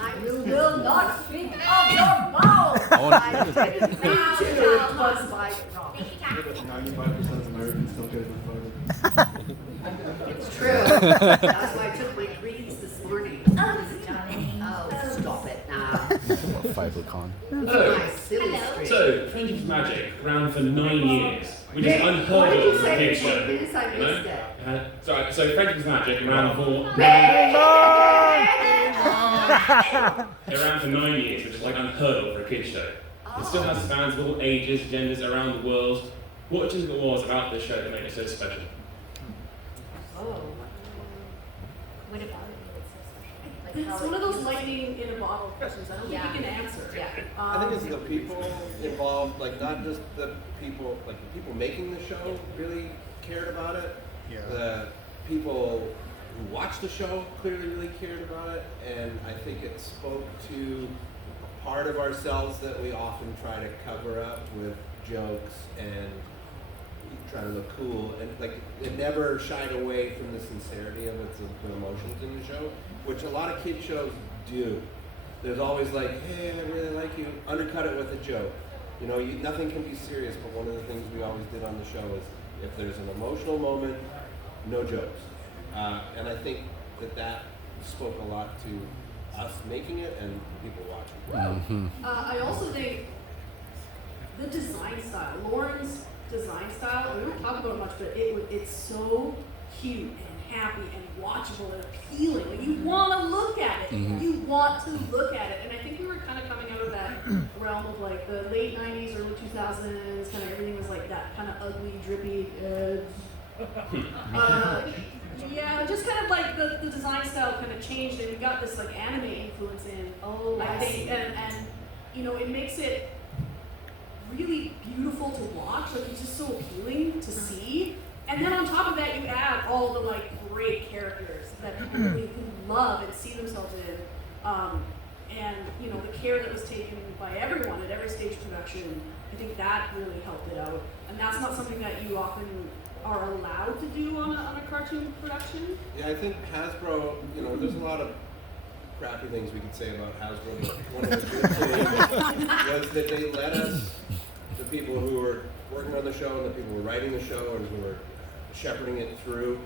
I will not speak of your mouth. Oh, I didn't mean to. It was my wrong. 95% of Americans don't get enough fiber. It's true. That's why I took my greens this morning. Oh, stop it now. FiberCon. So, Friendship's Magic ran for 9 years, which is unheard What did you of for a say? kid show. I missed it. So Friendship's Magic ran for it ran for 9 years, which is like unheard of for a kid show. It still has fans of all ages, genders around the world. What do you think it was about this show that made it so special? What about it? It's one of those lightning in a bottle questions. I don't think you can answer. Yeah. I think it's the people involved, like not just the people making the show really cared about it. Yeah. The people who watched the show clearly really cared about it, and I think it spoke to a part of ourselves that we often try to cover up with jokes and try to look cool, and like it never shied away from the sincerity of its emotions in the show, which a lot of kid shows do. There's always like, hey, I really like you, undercut it with a joke. You know, nothing can be serious, but one of the things we always did on the show is if there's an emotional moment, no jokes. And I think that spoke a lot to us making it and people watching. I also think the design style, Lauren's design style, we don't talk about it much, but it's so cute and happy and watchable and appealing. Like, you want to look at it. You want to look at it. And I think we were kind of coming out of that realm of like the late 90s, early 2000s, kind of everything was like that kind of ugly, drippy, yeah, just kind of like the design style kind of changed, and we got this like anime influence in. Oh, I think, and you know, it makes it really beautiful to watch. Like, it's just so appealing to see. And then on top of that, you add all the like great characters that people really love and see themselves in. And you know, the care that was taken by everyone at every stage of production, I think that really helped it out. And that's not something that you often are allowed to do on a cartoon production. Yeah, I think Hasbro, you know, there's a lot of crappy things we could say about Hasbro, but one of the good things was that they let us, the people who were working on the show and the people who were writing the show and who were shepherding it through,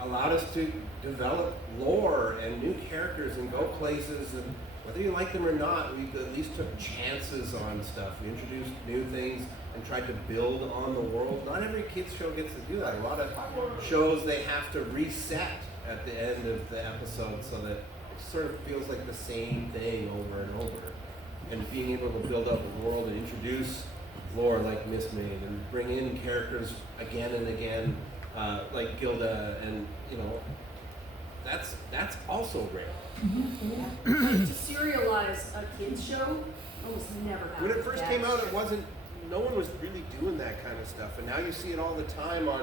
allowed us to develop lore and new characters and go places, and whether you like them or not, we at least took chances on stuff. We introduced new things and tried to build on the world. Not every kids show gets to do that. A lot of shows, they have to reset at the end of the episode so that it sort of feels like the same thing over and over. And being able to build up a world and introduce lore like Miss Maid and bring in characters again and again, like Gilda, and you know, that's also rare. To serialize a kids show almost never happened. When it first came out, no one was really doing that kind of stuff, and now you see it all the time on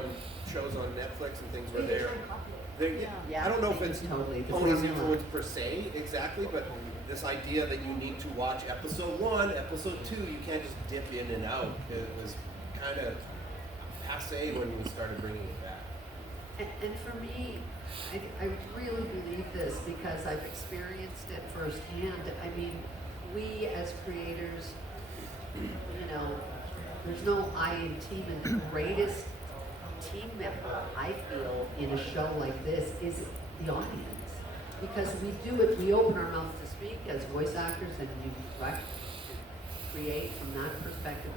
shows on Netflix and things where they're I don't know if it's Pony's influence per se exactly, but this idea that you need to watch episode 1, episode 2, you can't just dip in and out. It was kind of passé when we started bringing it back. And for me, I really believe this because I've experienced it firsthand. I mean, we as creators, you know, there's no I in team, and the greatest team member, I feel, in a show like this is the audience. Because we open our mouths to speak as voice actors, and you direct and create from that perspective.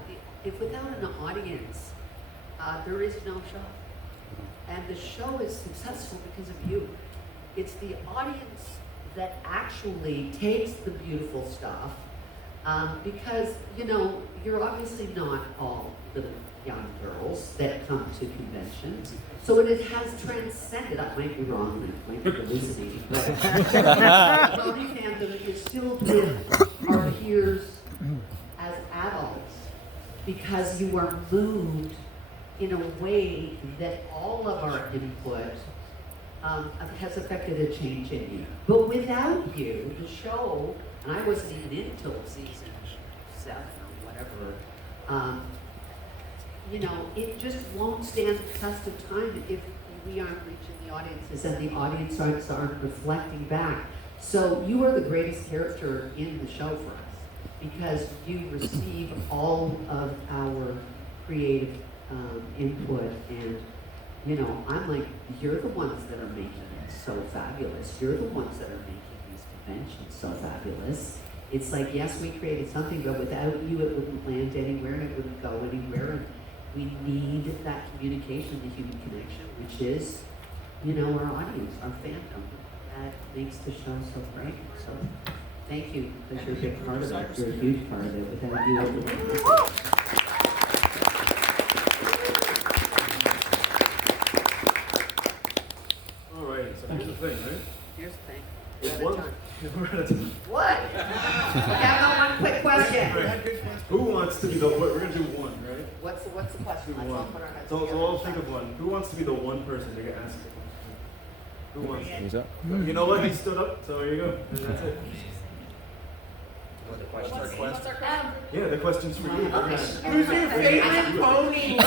If without an audience, there is no show. And the show is successful because of you. It's the audience that actually takes the beautiful stuff, because, you know, you're obviously not all little young girls that come to conventions. So it has transcended, I might be wrong, I might be hallucinating, but Pony fandom is filled with our peers as adults, because you are moved in a way that all of our input has affected a change in you. But without you, the show, and I wasn't even in until season 7 or whatever, you know, it just won't stand the test of time if we aren't reaching the audiences and the audiences aren't reflecting back. So you are the greatest character in the show for us, because you receive all of our creative input, and you know, I'm like, you're the ones that are making it so fabulous. You're the ones that are making these conventions so fabulous. It's like, yes, we created something, but without you, it wouldn't land anywhere, and it wouldn't go anywhere. And we need that communication, the human connection, which is, you know, our audience, our fandom, that makes the show so great. So thank you, because you're a big part of it. You're a huge part of it. Without you, it wouldn't. Here's the thing, right? Here's the thing. We're out of time. What? We have one quick question. Who wants to be the? We're gonna do one, right? What's the question? Do Let's one. all put our heads So together. I'll think of one. Who wants to be the one person to get asked the question? Who wants? Who's up? You know what? He stood up, so here you go. And that's it. Yeah, the question's for you. Who's your favorite pony?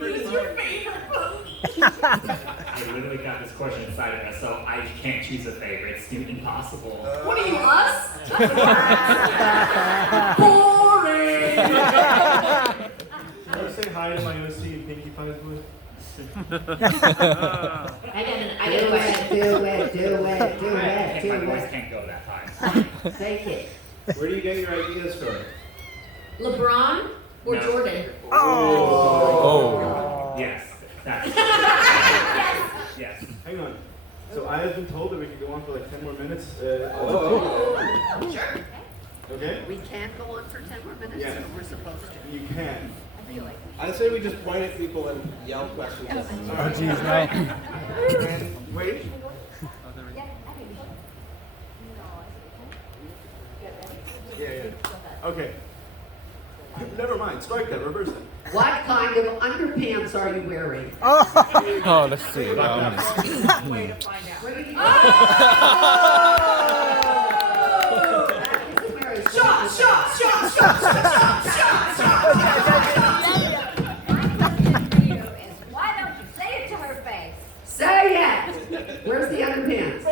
Who's your favorite pony? I literally got this question inside of us, so I can't choose a favorite. It's impossible. What are you, us? Boring! Can you say hi to my OC and Pinkie Pie's voice? I got a question. Do it. My voice can't go that high. Take it. Where do you get your ideas from? LeBron or No. Jordan? Oh. Yes. That's yes. Hang on. So I have been told that we can go on for like 10 more minutes. Sure. Okay? We can go on for 10 more minutes, Yeah. or we're supposed to. You can. I say we just point at people and yell questions at them. Oh, geez, no. And wait. Yeah. Okay. Never mind. Strike that. Reverse it. What kind of underpants are you wearing? Oh, let's see. Way to find out. Why don't you say it to her face? Say it! Where's the underpants?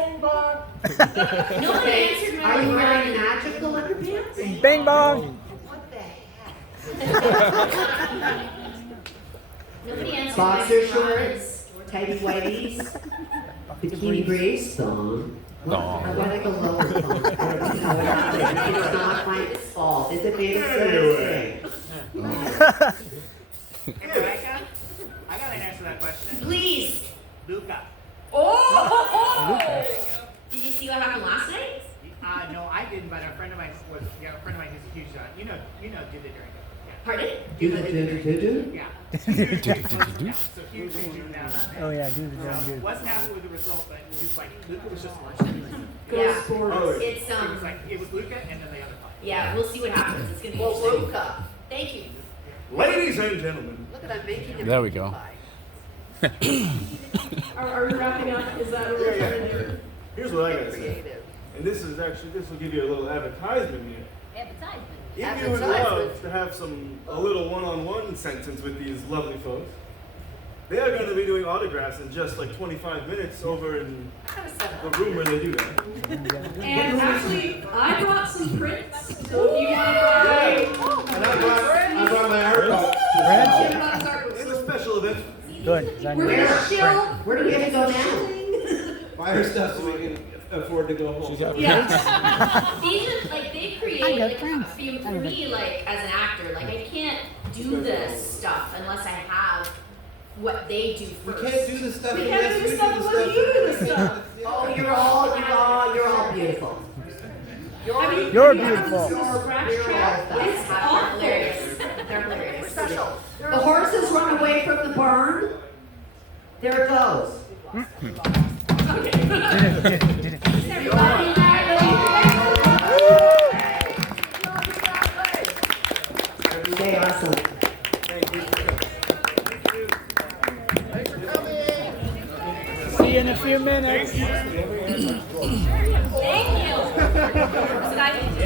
Nobody answered my Are you wearing question. magical underpants? Bing bong. What the heck? Nobody answered Boxer my shorts, tighty whities, bikini briefs, thong. Thong. I want to go lower thong. I don't know what it is. It's not my fault. Is it made of silk? Rebecca, I got an answer to that question. Please. Luca. Oh! Did you see what happened last night? No, I didn't, but a friend of mine was. Yeah, a friend of mine who's a huge. You know, do the during it. Pardon? Do. Yeah. So huge do now. Oh yeah, do the damn dude. Wasn't happy with the result, but he was like, Luca was just Yeah. Oh, It's It was like it was Luca and then the other five. Yeah, we'll see what happens. It's gonna be Well, interesting. Luca. Thank you. Ladies and gentlemen. Look at I'm making it. There we go. Are we wrapping up? Is that what we're trying to do? Here's what I gotta say. Creative. And this will give you a little advertisement here. Advertisement. If you would love to have a little one-on-one sentence with these lovely folks, they are going to be doing autographs in just like 25 minutes over in the room where they do that. And actually, I brought some prints, so if you want to buy. And I brought my art box. Jim brought his art books. It's a special event. Good. We're gonna chill. Where do we have to go now? Buy her stuff so we can afford to go home. Yeah. These are like they create like for me like as an actor like I can't do this stuff unless I have what they do We first. can't do this stuff. We can't do this stuff unless you do this stuff. Oh, you're all beautiful. You're beautiful. It's awful. Hilarious. They're hilarious. Special. The horses run away from the barn. There it goes. Stay awesome. See you in a few minutes. Thank you. So guys,